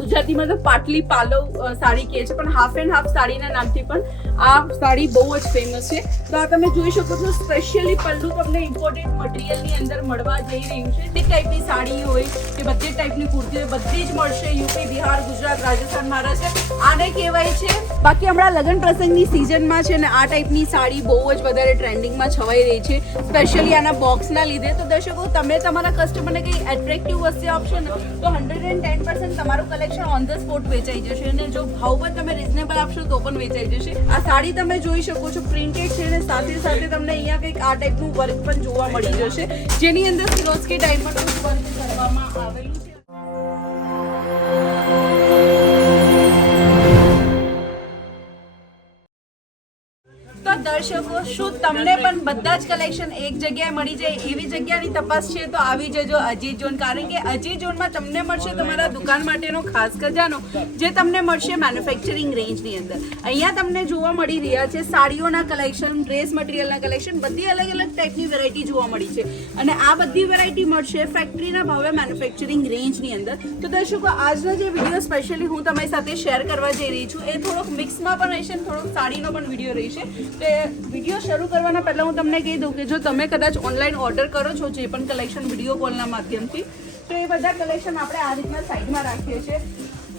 ગુજરાતીમાં તો પાટલી પાલવ સાડી કહે છે, પણ હાફ એન્ડ હાફ સાડીના નામથી પણ આ સાડી બહુ જ ફેમસ છે. તો આ તમે જોઈ શકો છો સ્પેશિયલી પલ્લુ તમને ઇમ્પોર્ટેન્ટ મટીરિયલની અંદર મળવા જઈ રહ્યું છે. તે ટાઈપની સાડી હોય કે બધી ટાઈપની કુર્તી હોય, બધી જ મળશે યુપી, બિહાર, ગુજરાત, રાજસ્થાન, મહારાષ્ટ્ર. આને કહેવાય છે, બાકી હમણાં લગ્ન પ્રસંગની સિઝનમાં છે ને આ ટાઈપની સાડી બહુ જ વધારે ટ્રેન્ડિંગમાં છવાઈ રહી છે. સ્પેશિયલી આના બોક્સના લીધે. તો દર્શકો, તમે તમારા કસ્ટમરને કંઈ એટ્રેક્ટિવ વસ્તુ આપશો ને, તો હંડ્રેડ એન્ડ ટેન પર્સન્ટ તમારું કલેક્શન ઓન ધ સ્પોટ વેચાઈ જશે અને જો ભાવ પણ તમે રિઝનેબલ આપશો તો પણ વેચાઈ જશે. આ સાડી તમે જોઈ શકો છો પ્રિન્ટેડ છે અને સાથે સાથે તમને અહીંયા કંઈક આ ટાઈપનું વર્ક પણ જોવા મળી જશે. જેની અંદર સિરોસ્કી ડાયમંડનું વર્ક કરવામાં આવેલું છે. દર્શકો શું તમને પણ બધા જ કલેક્શન એક જગ્યાએ મળી જાય, એવી જગ્યાની તપાસ છે, તો આવી જજો અજીત ઝોન. કારણ કે અજીત ઝોનમાં તમને મળશે તમારા દુકાન માટેનો ખાસ ખજાનો, જે તમને મળશે મેન્યુફેક્ચરિંગ રેન્જની અંદર. અહીંયા તમને જોવા મળી રહ્યા છે સાડીઓના કલેક્શન ડ્રેસ મટીરિયલના કલેક્શન બધી અલગ અલગ ટાઈપની વેરાયટી જોવા મળી છે. અને આ બધી વેરાયટી મળશે ફેક્ટરીના ભાવે મેન્યુફેક્ચરિંગ રેન્જની અંદર. તો દર્શકો, આજનો જે વીડિયો સ્પેશિયલી હું તમારી સાથે શેર કરવા જઈ રહી છું, એ થોડોક મિક્સમાં પણ રહેશે થોડોક સાડીનો પણ વીડિયો રહેશે. તો એ વીડિયો શરૂ કરવાના પહેલાં હું તમને કહી દઉં કે જો તમે કદાચ ઓનલાઈન ઓર્ડર કરો છો જે પણ કલેક્શન વીડિયો કોલના માધ્યમથી, તો એ બધા કલેક્શન આપણે આ રીતના સાઈડમાં રાખીએ છીએ.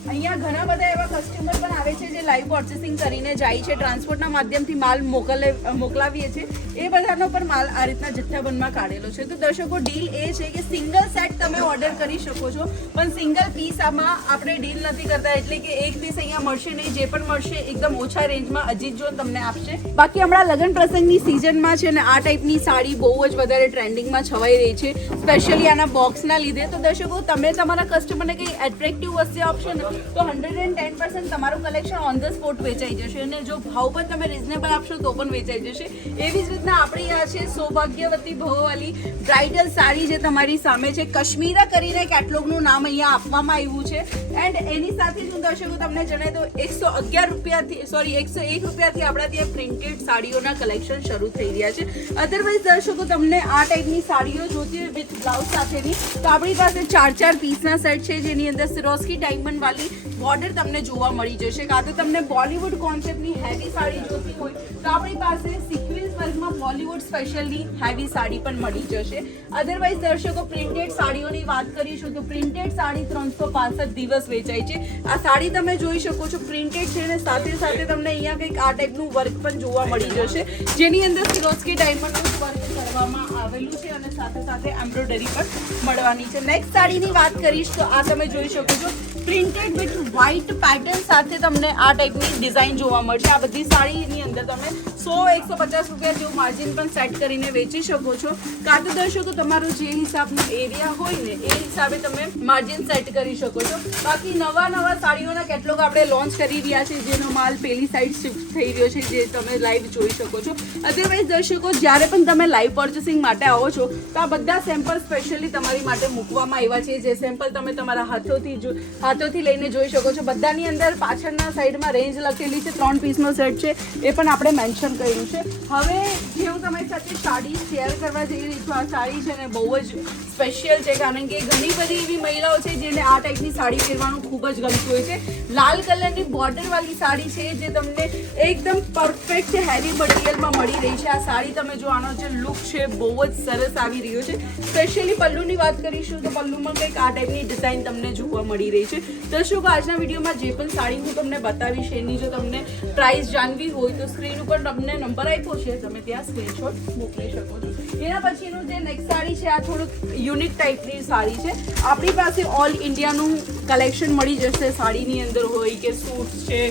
અહીંયા ઘણા બધા એવા કસ્ટમર પણ આવે છે જે લાઈવ પ્રોસેસિંગ કરીને જાય છે ટ્રાન્સપોર્ટના માધ્યમથી માલ મોકલે, મોકલાવીએ છીએ. એ બધાનો પણ માલ આ રીતના જથ્થાબંધમાં કાઢેલો છે. તો દર્શકો ડીલ એ છે કે સિંગલ સેટ તમે ઓર્ડર કરી શકો છો. પણ સિંગલ પીસ આમાં આપણે ડીલ નથી કરતા. એટલે કે એક પીસ અહીંયા મળશે નહીં. જે પણ મળશે, એકદમ ઓછા રેન્જમાં અજીત જોન તમને આપશે. બાકી હમણાં લગ્ન પ્રસંગની સિઝનમાં છે ને, આ ટાઈપની સાડી બહુ જ વધારે ટ્રેન્ડિંગમાં છવાઈ રહી છે. સ્પેશિયલી આના બોક્સના લીધે. તો દર્શકો, તમે તમારા કસ્ટમરને કંઈ એટ્રેક્ટિવ વસ્તુ આપશો ને, તો હંડ્રેડ એન્ડ ટેન પર્સન્ટ તમારું કલેક્શન ઓન ધ સ્પોટ વેચાઈ જશે. અને જો ભાવ પણ તમે રિઝનેબલ આપશો, તો પણ વેચાઈ જશે. એવી જ રીતના આપણી આ છે સૌભાગ્યવતી ભવવાલી બ્રાઇડલ સાડી જે તમારી સામે છે કશ્મીરા કરીને કેટલોગનું નામ અહીંયા આપવામાં આવ્યું છે. એન્ડ એની સાથે હું દર્શકો તમને જણાવી દઉં, એકસો અગિયાર રૂપિયાથી સોરી એકસો એક રૂપિયાથી આપણા ત્યાં પ્રિન્ટેડ સાડીઓના કલેક્શન શરૂ થઈ રહ્યા છે. અધરવાઇઝ દર્શકો, તમને આ ટાઈપની સાડીઓ જોતી હોય વિથ બ્લાઉઝ સાથેની, તો આપણી પાસે ચાર ચાર પીસના સેટ છે, જેની અંદર સિરોસ્કી ડાયમંડ વાળી બોર્ડર તમને જોવા મળી જશે કાં તો તમને બોલિવૂડ કોન્સેપ્ટની હેવી સાડી જોતી હોય, તો આપણી પાસે સિક્વિન્સ વર્કમાં બોલિવૂડ સ્પેશિયલની હેવી સાડી પણ મળી જશે. અધરવાઇઝ દર્શકો પ્રિન્ટેડ સાડીઓની વાત કરીશું તો પ્રિન્ટેડ સાડી ત્રણસો પાસઠ દિવસ વેચાય છે. આ સાડી તમે જોઈ શકો છો પ્રિન્ટેડ છે અને સાથે સાથે તમને અહીંયા કંઈક આ ટાઈપનું વર્ક પણ જોવા મળી જશે. જેની અંદર સિરોસ્કી ડાયમંડનું વર્ક કરવામાં આવેલું છે અને સાથે સાથે એમ્બ્રોઇડરી પણ મળવાની છે. નેક્સ્ટ સાડીની વાત કરીશ તો આ તમે જોઈ શકો છો. પ્રિન્ટેડ વિથ વ્હાઇટ પેટર્ન સાથે તમને આ ટાઈપની ડિઝાઇન જોવા મળશે. આ બધી સાડીની અંદર તમે સો એકસો પચાસ રૂપિયા જેવું માર્જિન પણ સેટ કરીને વેચી શકો છો. કાં તો દર્શકો, તમારો જે હિસાબનો એરિયા હોય ને, એ હિસાબે તમે માર્જિન સેટ કરી શકો છો. બાકી નવા નવા સાડીઓના કેટલોગ આપણે લોન્ચ કરી રહ્યા છે જેનો માલ પેલી સાઈડ શિફ્ટ થઈ રહ્યો છે, જે તમે લાઈવ જોઈ શકો છો. અધરવાઇઝ દર્શકો, જ્યારે પણ તમે લાઈવ પર્ચેસિંગ માટે આવો છો, તો આ બધા સેમ્પલ સ્પેશિયલી તમારી માટે મૂકવામાં આવ્યા છે. જે સેમ્પલ તમે તમારા હાથોથી જો હાથોથી લઈને જોઈ શકો છો. બધાની અંદર પાછળના સાઈડમાં રેન્જ લખેલી છે. ત્રણ પીસનો સેટ છે. એ પણ આપણે મેન્શન કર્યું છે. હવે જે હું તમારી સાથે સાડી શેર કરવા જઈ રહી છું, આ સાડી છે ને બહુ જ સ્પેશિયલ છે, કારણ કે ઘણી બધી એવી મહિલાઓ છે જેને આ ટાઈપની સાડી પહેરવાનું ખૂબ જ ગમતું હોય છે. લાલ કલરની બોર્ડરવાળી સાડી છે જે તમને એકદમ પરફેક્ટ હેવી મટીરિયલમાં મળી રહી છે. આ સાડી તમે જો આનો જે લુક છે, બહુ જ સરસ આવી રહ્યો છે. સ્પેશિયલી પલ્લુની વાત કરીશું તો પલ્લુમાં કંઈક આ ટાઈપની ડિઝાઇન તમને જોવા મળી રહી છે. દર્શકો આજના વિડીયોમાં જે પણ સાડી હું તમને બતાવીશ, એની જો તમને પ્રાઇસ જાણવી હોય તો સ્ક્રીન ઉપર તમને નંબર આપ્યો છે, તમે ત્યાં સ્ક્રીનશોટ મોકલી શકો છો. એના પછીનું જે નેક્સ્ટ સાડી છે, આ થોડુંક યુનિક ટાઈપની સાડી છે. આપણી પાસે ઓલ ઇન્ડિયાનું કલેક્શન મળી જશે, સાડીની અંદર હોય કે સૂટ છે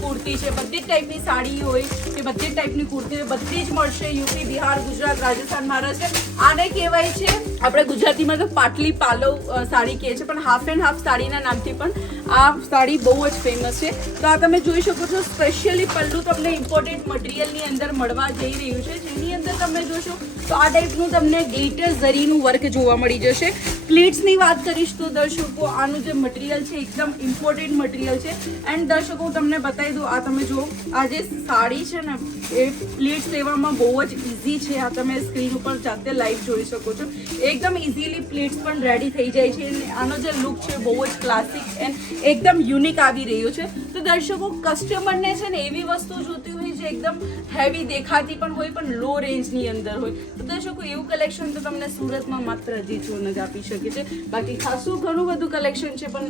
કુર્તી છે, બધી જ ટાઈપની સાડી હોય કે બધી જ ટાઈપની કુર્તી હોય, બધી જ મળશે યુપી, બિહાર, ગુજરાત, રાજસ્થાન, મહારાષ્ટ્ર. આને કહેવાય છે, આપણે ગુજરાતીમાં તો પાટલી પાલવ સાડી કહે છે, પણ હાફ એન્ડ હાફ સાડીના નામથી પણ આ સાડી બહુ જ ફેમસ છે. તો આ તમે જોઈ શકો છો સ્પેશિયલી પલ્લુ તમને ઇમ્પોર્ટેન્ટ મટીરિયલની અંદર મળવા જઈ રહ્યું છે. જેની અંદર તમે જોશો, તો આ ટાઈપનું તમને ગ્લિટર ઝરીનું વર્ક જોવા મળી જશે. પ્લેટ્સની વાત કરીશ તો દર્શકો, આનું જે મટીરિયલ છે, એકદમ ઇમ્પોર્ટેન્ટ મટીરિયલ છે. એન્ડ દર્શકો તમને બતાવી દઉં, આ તમે જો આ જે સાડી છે ને, એ પ્લેટ્સ લેવામાં બહુ જ ઇઝી છે. આ તમે સ્ક્રીન ઉપર જાતે લાઈવ જોઈ શકો છો. એકદમ ઇઝીલી પ્લેટ્સ પણ રેડી થઈ જાય છે. આનો જે લુક છે, બહુ જ ક્લાસિક એન્ડ એકદમ યુનિક આવી રહ્યો છે. તો દર્શકો કસ્ટમરને છે ને, એવી વસ્તુ જોતી હોય જે એકદમ હેવી દેખાતી પણ હોય, પણ લો રેન્જની અંદર હોય. તો દર્શકો, એવું કલેક્શન તો તમને સુરતમાં માત્ર હજી જોન જ આપી શકે. છે. બાકી ખાસું ઘણું બધું કલેક્શન છે, પણ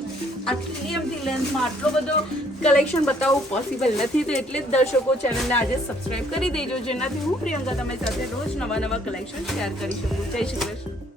આટલી એમથી લેન્થમાં આટલો બધો કલેક્શન બતાવવું પોસિબલ નથી. તો એટલે જ દર્શકો ચેનલને આજે સબસ્ક્રાઇબ કરી દેજો, જેનાથી હું પ્રિયંકા તમારી સાથે રોજ નવા નવા કલેક્શન શેર કરી શકું. જય શ્રી કૃષ્ણ.